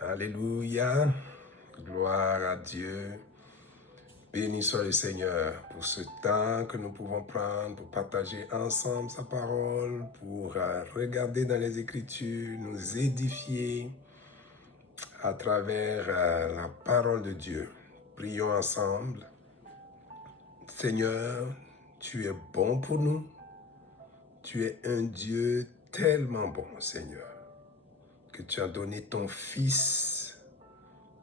Alléluia, gloire à Dieu. Béni soit le Seigneur pour ce temps que nous pouvons prendre pour partager ensemble sa parole, pour regarder dans les Écritures, nous édifier à travers la parole de Dieu. Prions ensemble. Seigneur, tu es bon pour nous. Tu es un Dieu tellement bon, Seigneur, que tu as donné ton Fils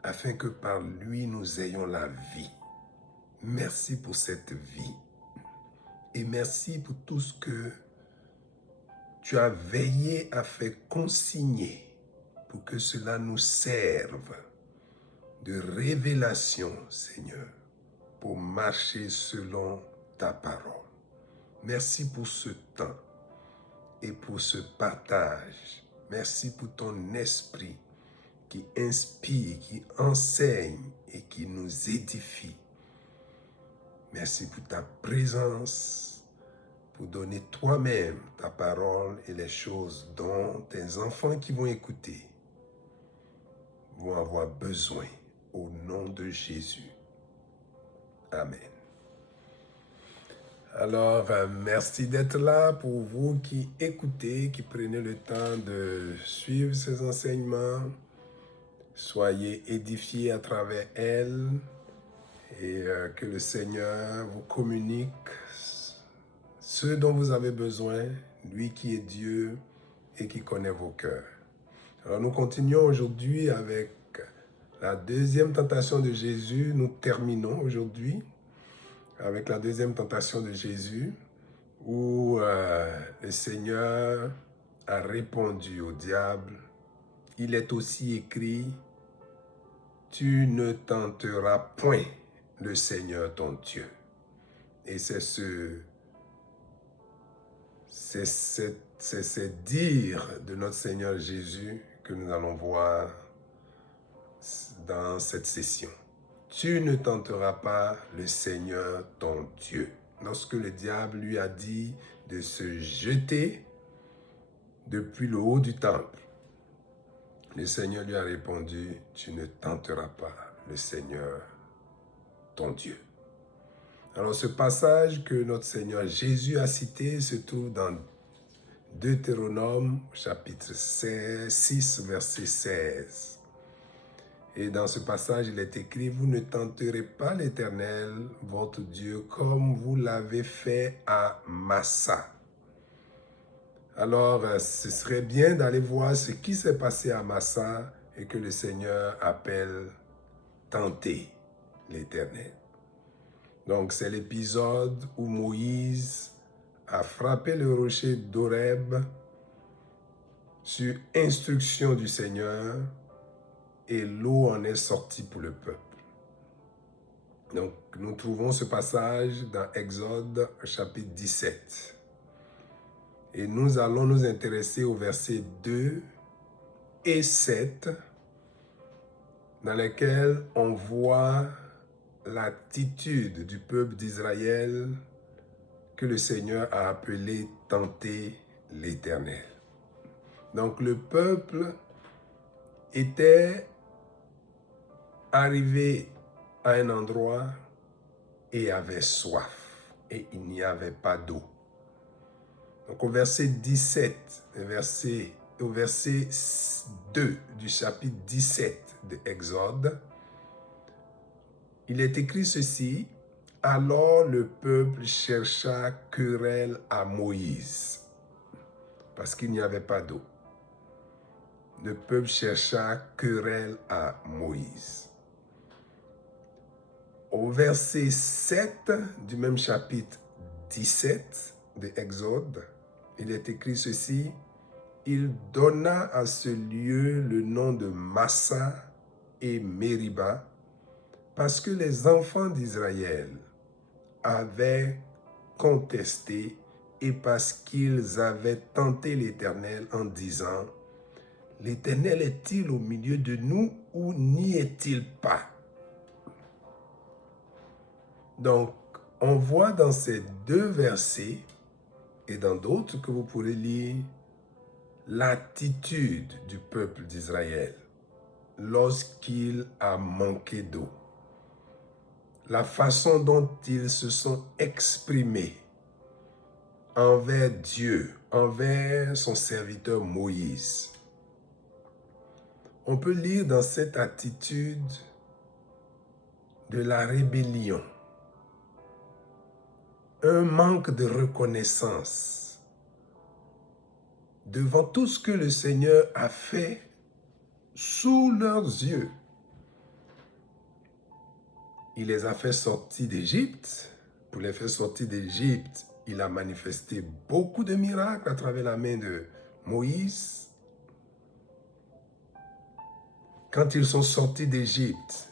afin que par lui nous ayons la vie. Merci pour cette vie et merci pour tout ce que tu as veillé à faire consigner pour que cela nous serve de révélation, Seigneur, pour marcher selon ta parole. Merci pour ce temps et pour ce partage. Merci pour ton esprit qui inspire, qui enseigne et qui nous édifie. Merci pour ta présence, pour donner toi-même ta parole et les choses dont tes enfants qui vont écouter vont avoir besoin au nom de Jésus. Amen. Alors, merci d'être là pour vous qui écoutez, qui prenez le temps de suivre ces enseignements. Soyez édifiés à travers elles et que le Seigneur vous communique ce dont vous avez besoin, lui qui est Dieu et qui connaît vos cœurs. Alors nous continuons aujourd'hui avec la deuxième tentation de Jésus. Nous terminons aujourd'hui avec la deuxième tentation de Jésus où le Seigneur a répondu au diable. Il est aussi écrit, tu ne tenteras point le Seigneur ton Dieu. Et c'est ces dires de notre Seigneur Jésus que nous allons voir dans cette session. Tu ne tenteras pas le Seigneur ton Dieu. Lorsque le diable lui a dit de se jeter depuis le haut du temple, le Seigneur lui a répondu, tu ne tenteras pas le Seigneur ton Dieu. Alors ce passage que notre Seigneur Jésus a cité se trouve dans Deutéronome chapitre 6 verset 16. Et dans ce passage, il est écrit, vous ne tenterez pas l'Éternel, votre Dieu, comme vous l'avez fait à Massa. Alors, ce serait bien d'aller voir ce qui s'est passé à Massa et que le Seigneur appelle tenter l'Éternel. Donc, c'est l'épisode où Moïse a frappé le rocher d'Horeb sur instruction du Seigneur et l'eau en est sortie pour le peuple. Donc, nous trouvons ce passage dans Exode chapitre 17. Et nous allons nous intéresser aux versets 2 et 7, dans lesquels on voit l'attitude du peuple d'Israël que le Seigneur a appelé tenter l'Éternel. Donc, le peuple était arrivé à un endroit et avait soif et il n'y avait pas d'eau. Donc au verset 17, au verset 2 du chapitre 17 de Exode, il est écrit ceci, alors le peuple chercha querelle à Moïse parce qu'il n'y avait pas d'eau. Le peuple chercha querelle à Moïse. Au verset 7 du même chapitre 17 de Exode, il est écrit ceci, il donna à ce lieu le nom de Massa et Mériba, parce que les enfants d'Israël avaient contesté et parce qu'ils avaient tenté l'Éternel en disant, l'Éternel est-il au milieu de nous ou n'y est-il pas? Donc, on voit dans ces deux versets et dans d'autres que vous pourrez lire l'attitude du peuple d'Israël. lorsqu'il a manqué d'eau. La façon dont ils se sont exprimés envers Dieu, envers son serviteur Moïse. On peut lire dans cette attitude de la rébellion, un manque de reconnaissance devant tout ce que le Seigneur a fait sous leurs yeux. Il les a fait sortir d'Égypte. Pour les faire sortir d'Égypte, il a manifesté beaucoup de miracles à travers la main de Moïse. Quand ils sont sortis d'Égypte,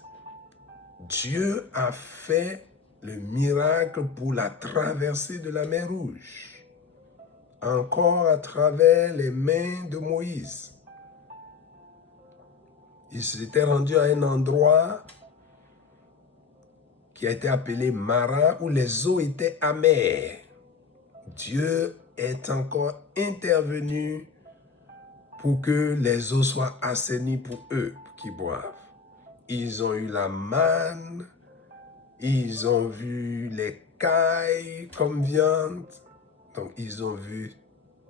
Dieu a fait le miracle pour la traversée de la mer Rouge, encore à travers les mains de Moïse. Ils s'étaient rendus à un endroit qui a été appelé Mara, où les eaux étaient amères. Dieu est encore intervenu pour que les eaux soient assainies pour eux qui boivent. Ils ont eu la manne, ils ont vu les cailles comme viande. Donc ils ont vu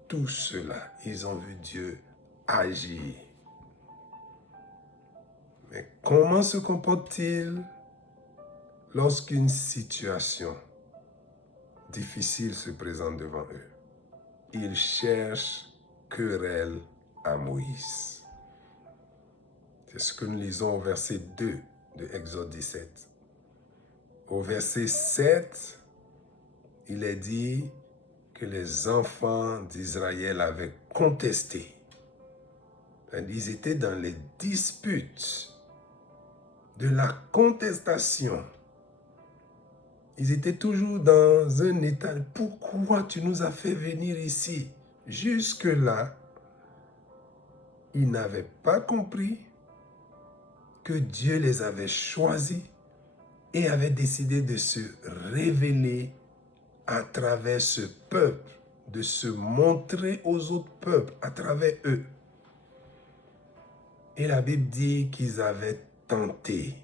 tout cela. Ils ont vu Dieu agir. Mais comment se comporte-t-il lorsqu'une situation difficile se présente devant eux? Ils cherchent querelle à Moïse. C'est ce que nous lisons au verset 2 de Exode 17. Au verset 7, il est dit que les enfants d'Israël avaient contesté. Ils étaient dans les disputes de la contestation. Ils étaient toujours dans un état. Pourquoi tu nous as fait venir ici? Jusque-là, ils n'avaient pas compris que Dieu les avait choisis et avait décidé de se révéler à travers ce peuple, de se montrer aux autres peuples à travers eux. Et la Bible dit qu'ils avaient tenté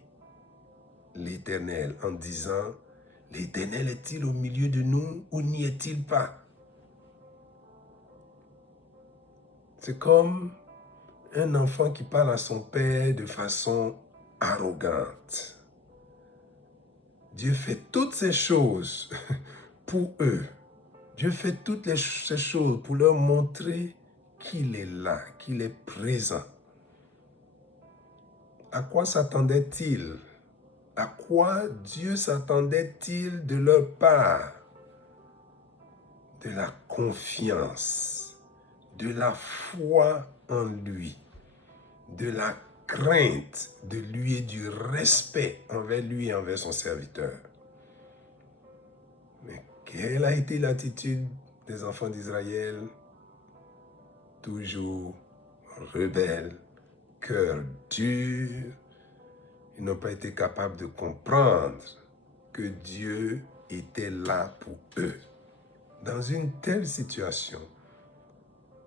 l'Éternel en disant: l'Éternel est-il au milieu de nous ou n'y est-il pas? C'est comme un enfant qui parle à son père de façon arrogante. Dieu fait toutes ces choses pour eux. Dieu fait toutes ces choses pour leur montrer qu'il est là, qu'il est présent. À quoi s'attendait-il? À quoi Dieu s'attendait-il de leur part? De la confiance, de la foi en lui, de la crainte de lui et du respect envers lui et envers son serviteur. Mais quelle a été l'attitude des enfants d'Israël? Toujours rebelles, cœur dur. Ils n'ont pas été capables de comprendre que Dieu était là pour eux. Dans une telle situation,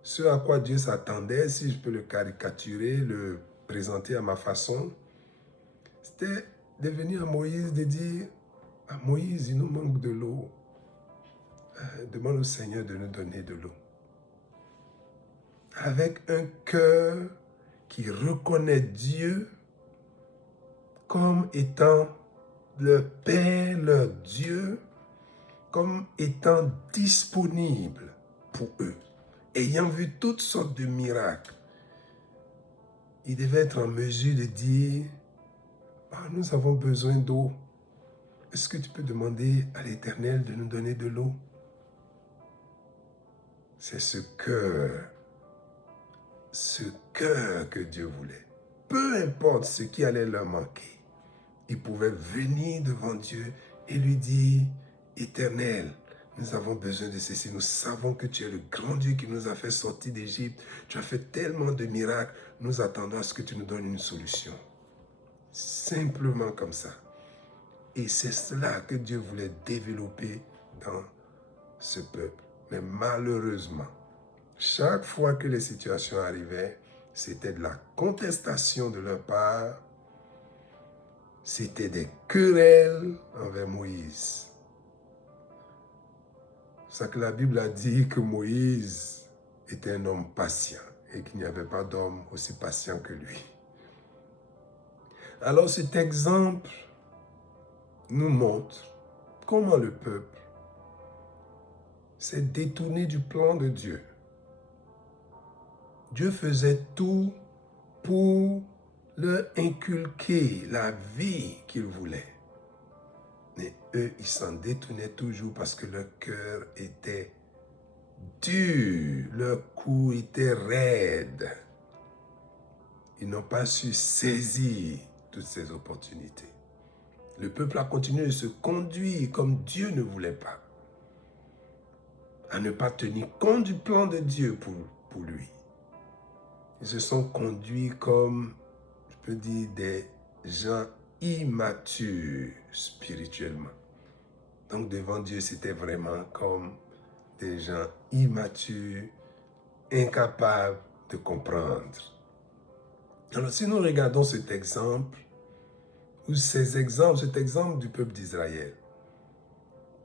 ce à quoi Dieu s'attendait, si je peux le caricaturer, le présenter à ma façon, c'était de venir à Moïse, de dire: à Moïse, il nous manque de l'eau. Demande au Seigneur de nous donner de l'eau. Avec un cœur qui reconnaît Dieu comme étant leur Père, leur Dieu, comme étant disponible pour eux. Ayant vu toutes sortes de miracles, ils devaient être en mesure de dire: nous avons besoin d'eau. Est-ce que tu peux demander à l'Éternel de nous donner de l'eau? C'est ce cœur que Dieu voulait. Peu importe ce qui allait leur manquer, ils pouvaient venir devant Dieu et lui dire: Éternel, nous avons besoin de ceci. Nous savons que tu es le grand Dieu qui nous a fait sortir d'Égypte. Tu as fait tellement de miracles. Nous attendons à ce que tu nous donnes une solution. Simplement comme ça. Et c'est cela que Dieu voulait développer dans ce peuple. Mais malheureusement, chaque fois que les situations arrivaient, C'était de la contestation de leur part. C'était des querelles envers Moïse. C'est ça que la Bible a dit que Moïse était un homme patient et qu'il n'y avait pas d'homme aussi patient que lui. Alors cet exemple nous montre comment le peuple s'est détourné du plan de Dieu. Dieu faisait tout pour leur inculquer la vie qu'ils voulaient. Mais eux, ils s'en détournaient toujours parce que leur cœur était dur, leur cou était raide. Ils n'ont pas su saisir toutes ces opportunités. Le peuple a continué de se conduire comme Dieu ne voulait pas, à ne pas tenir compte du plan de Dieu pour lui. Ils se sont conduits comme, je peux dire, des gens immatures spirituellement. Donc devant Dieu, c'était vraiment comme des gens immatures, incapables de comprendre. Alors si nous regardons cet exemple, ou cet exemple du peuple d'Israël,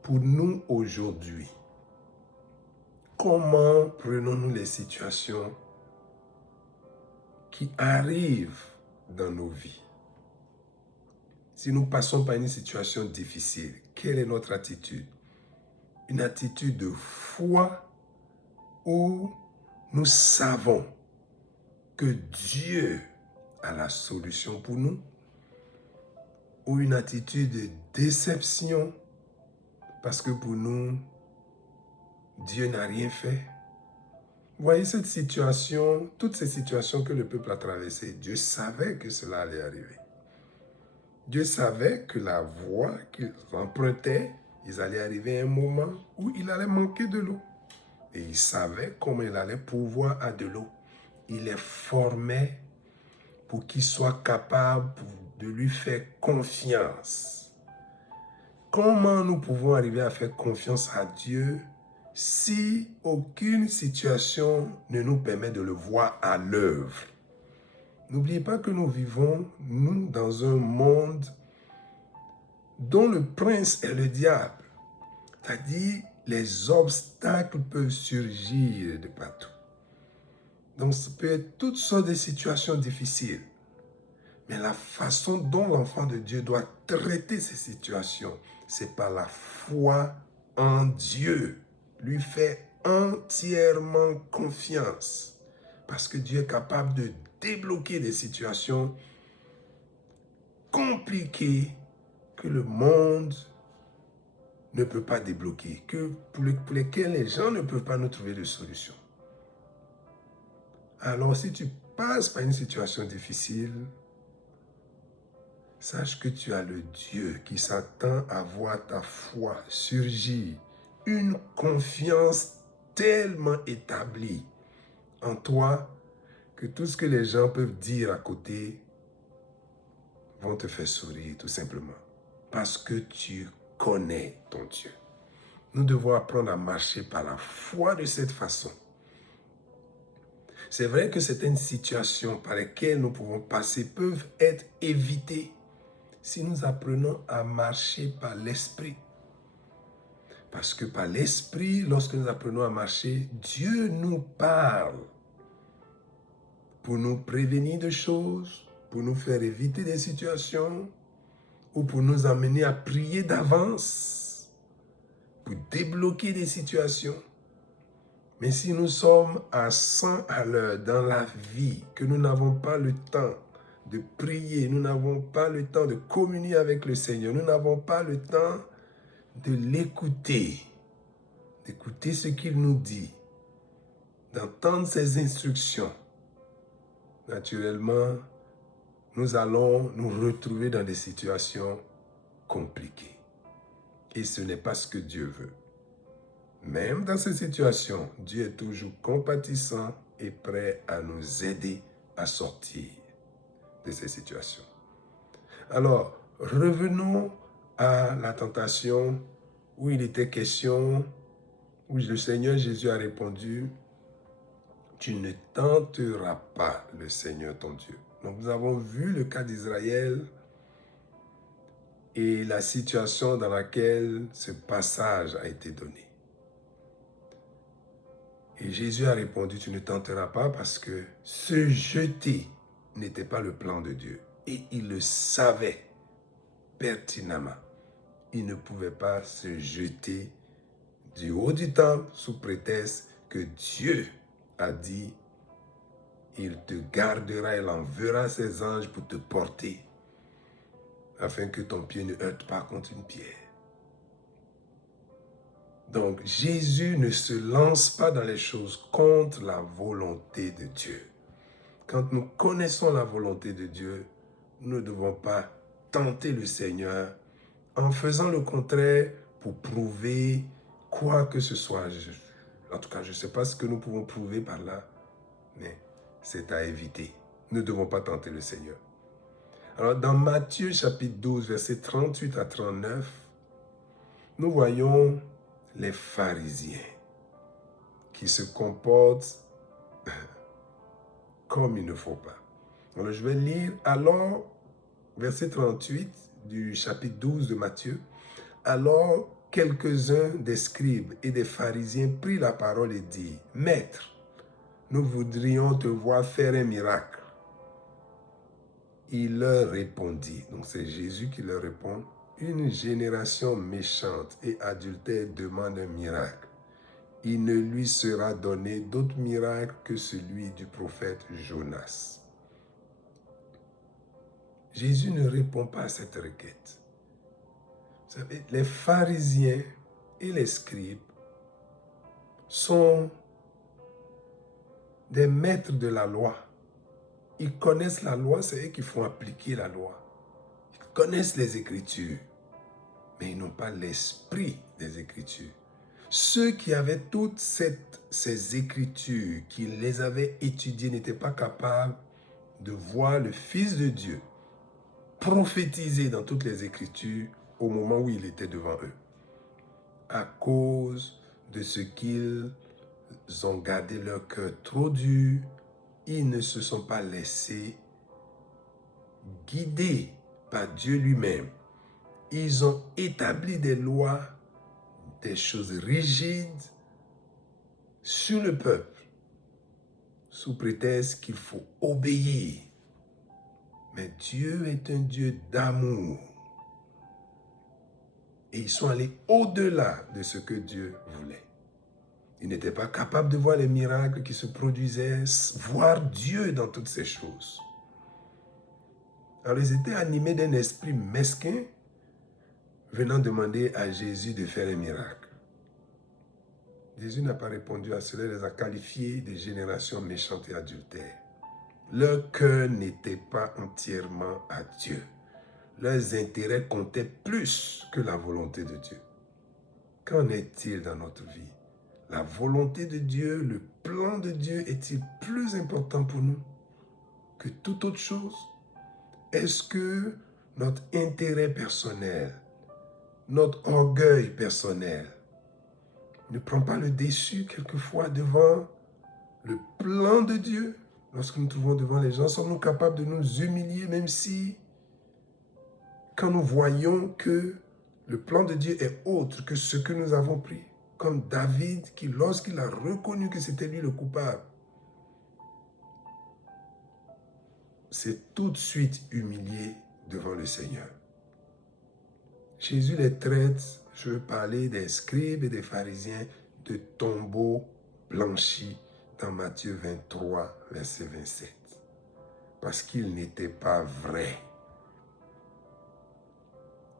pour nous aujourd'hui, comment prenons-nous les situations qui arrivent dans nos vies? Si nous passons par une situation difficile, quelle est notre attitude? Une attitude de foi où nous savons que Dieu a la solution pour nous, ou une attitude de déception parce que pour nous, Dieu n'a rien fait. Vous voyez cette situation, toutes ces situations que le peuple a traversées, Dieu savait que cela allait arriver. Dieu savait que la voie qu'ils empruntaient, ils allaient arriver à un moment où il allait manquer de l'eau. Et il savait comment il allait pourvoir à de l'eau. Il les formait pour qu'ils soient capables de lui faire confiance. Comment nous pouvons arriver à faire confiance à Dieu si aucune situation ne nous permet de le voir à l'œuvre? N'oubliez pas que nous vivons, nous, dans un monde dont le prince est le diable. C'est-à-dire, les obstacles peuvent surgir de partout. Donc, ça peut être toutes sortes de situations difficiles. Mais la façon dont l'enfant de Dieu doit traiter ces situations, c'est par la foi en Dieu. Lui faire entièrement confiance. Parce que Dieu est capable de débloquer des situations compliquées que le monde ne peut pas débloquer, pour lesquelles les gens ne peuvent pas nous trouver de solution. Alors, si tu passes par une situation difficile, sache que tu as le Dieu qui s'attend à voir ta foi surgir, une confiance tellement établie en toi que tout ce que les gens peuvent dire à côté vont te faire sourire tout simplement. Parce que tu connais ton Dieu. Nous devons apprendre à marcher par la foi de cette façon. C'est vrai que certaines situations par lesquelles nous pouvons passer peuvent être évitées si nous apprenons à marcher par l'Esprit. Parce que par l'Esprit, lorsque nous apprenons à marcher, Dieu nous parle pour nous prévenir de choses, pour nous faire éviter des situations, ou pour nous amener à prier d'avance, pour débloquer des situations. Mais si nous sommes à 100 à l'heure dans la vie, que nous n'avons pas le temps de prier, nous n'avons pas le temps de communier avec le Seigneur, nous n'avons pas le temps de l'écouter, d'écouter ce qu'il nous dit, d'entendre ses instructions, naturellement, nous allons nous retrouver dans des situations compliquées. Et ce n'est pas ce que Dieu veut. Même dans ces situations, Dieu est toujours compatissant et prêt à nous aider à sortir de ces situations. Alors, revenons à la tentation où il était question, où le Seigneur Jésus a répondu, tu ne tenteras pas le Seigneur ton Dieu. Donc nous avons vu le cas d'Israël et la situation dans laquelle ce passage a été donné. Et Jésus a répondu, tu ne tenteras pas parce que se jeter n'était pas le plan de Dieu. Et il le savait pertinemment. Il ne pouvait pas se jeter du haut du temple sous prétexte que Dieu a dit, il te gardera, il enverra ses anges pour te porter afin que ton pied ne heurte pas contre une pierre. Donc, Jésus ne se lance pas dans les choses contre la volonté de Dieu. Quand nous connaissons la volonté de Dieu, nous ne devons pas tenter le Seigneur en faisant le contraire pour prouver quoi que ce soit. En tout cas, je ne sais pas ce que nous pouvons prouver par là, mais c'est à éviter. Nous ne devons pas tenter le Seigneur. Alors, dans Matthieu chapitre 12, versets 38 à 39, nous voyons les pharisiens qui se comportent comme il ne faut pas. Alors, je vais lire alors verset 38 du chapitre 12 de Matthieu. Alors, quelques-uns des scribes et des pharisiens prirent la parole et dirent, « Maître, nous voudrions te voir faire un miracle. » Il leur répondit, donc c'est Jésus qui leur répond, « Une génération méchante et adultère demande un miracle. Il ne lui sera donné d'autre miracle que celui du prophète Jonas. » Jésus ne répond pas à cette requête. Vous savez, les pharisiens et les scribes sont des maîtres de la loi. Ils connaissent la loi, c'est eux qui font appliquer la loi. Ils connaissent les Écritures, mais ils n'ont pas l'esprit des Écritures. Ceux qui avaient toutes ces Écritures, qui les avaient étudiées, n'étaient pas capables de voir le Fils de Dieu prophétiser dans toutes les Écritures au moment où il était devant eux. À cause de ce qu'ils ont gardé leur cœur trop dur, ils ne se sont pas laissés guider par Dieu lui-même. Ils ont établi des lois, des choses rigides sur le peuple, sous prétexte qu'il faut obéir. Mais Dieu est un Dieu d'amour. Et ils sont allés au-delà de ce que Dieu voulait. Ils n'étaient pas capables de voir les miracles qui se produisaient, voir Dieu dans toutes ces choses. Alors ils étaient animés d'un esprit mesquin, venant demander à Jésus de faire un miracle. Jésus n'a pas répondu à cela, il les a qualifiés de génération méchante et adultère. Leur cœur n'était pas entièrement à Dieu. Leurs intérêts comptaient plus que la volonté de Dieu. Qu'en est-il dans notre vie? La volonté de Dieu, le plan de Dieu est-il plus important pour nous que toute autre chose? Est-ce que notre intérêt personnel, notre orgueil personnel ne prend pas le dessus quelquefois devant le plan de Dieu? Lorsque nous trouvons devant les gens, sommes-nous capables de nous humilier, même si, quand nous voyons que le plan de Dieu est autre que ce que nous avons pris? Comme David, qui, lorsqu'il a reconnu que c'était lui le coupable, s'est tout de suite humilié devant le Seigneur. Jésus les traite, je veux parler des scribes et des pharisiens, de tombeaux blanchis dans Matthieu 23, verset 27. Parce qu'ils n'étaient pas vrais.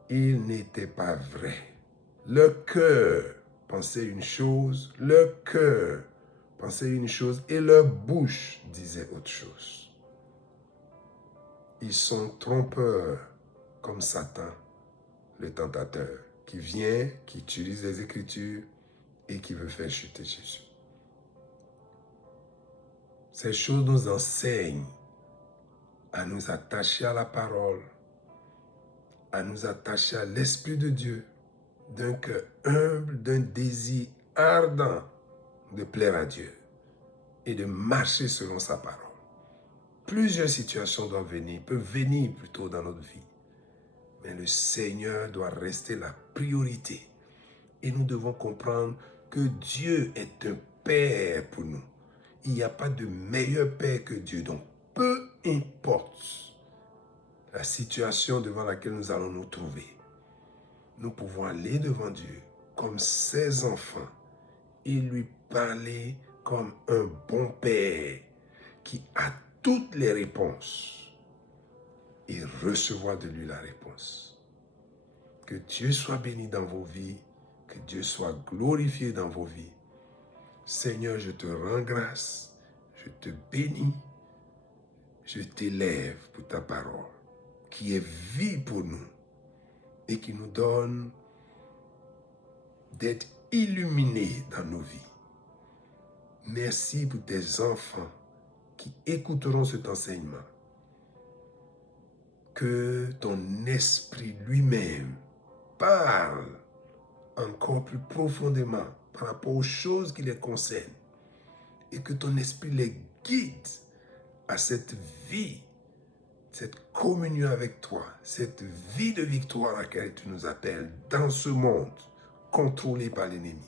Ils n'étaient pas vrais. Leur cœur pensait une chose, leur cœur pensait une chose et leur bouche disait autre chose. Ils sont trompeurs comme Satan, le tentateur, qui vient, qui utilise les Écritures et qui veut faire chuter Jésus. Ces choses nous enseignent à nous attacher à la parole, à nous attacher à l'Esprit de Dieu, d'un cœur humble, d'un désir ardent de plaire à Dieu et de marcher selon sa parole. Plusieurs situations peuvent venir plutôt dans notre vie. Mais le Seigneur doit rester la priorité. Et nous devons comprendre que Dieu est un Père pour nous. Il n'y a pas de meilleur Père que Dieu. Donc, peu importe la situation devant laquelle nous allons nous trouver, nous pouvons aller devant Dieu comme ses enfants et lui parler comme un bon Père qui a toutes les réponses et recevoir de lui la réponse. Que Dieu soit béni dans vos vies, que Dieu soit glorifié dans vos vies. Seigneur, je te rends grâce, je te bénis, je t'élève pour ta parole, qui est vie pour nous et qui nous donne d'être illuminés dans nos vies. Merci pour tes enfants qui écouteront cet enseignement. Que ton esprit lui-même parle encore plus profondément par rapport aux choses qui les concernent et que ton esprit les guide à cette vie, cette communion avec toi, cette vie de victoire à laquelle tu nous appelles dans ce monde contrôlé par l'ennemi.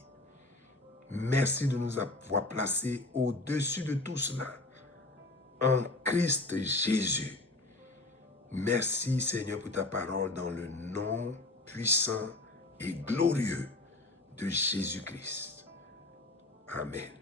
Merci de nous avoir placés au-dessus de tout cela en Christ Jésus. Merci Seigneur pour ta parole dans le nom puissant et glorieux de Jésus-Christ. Amen.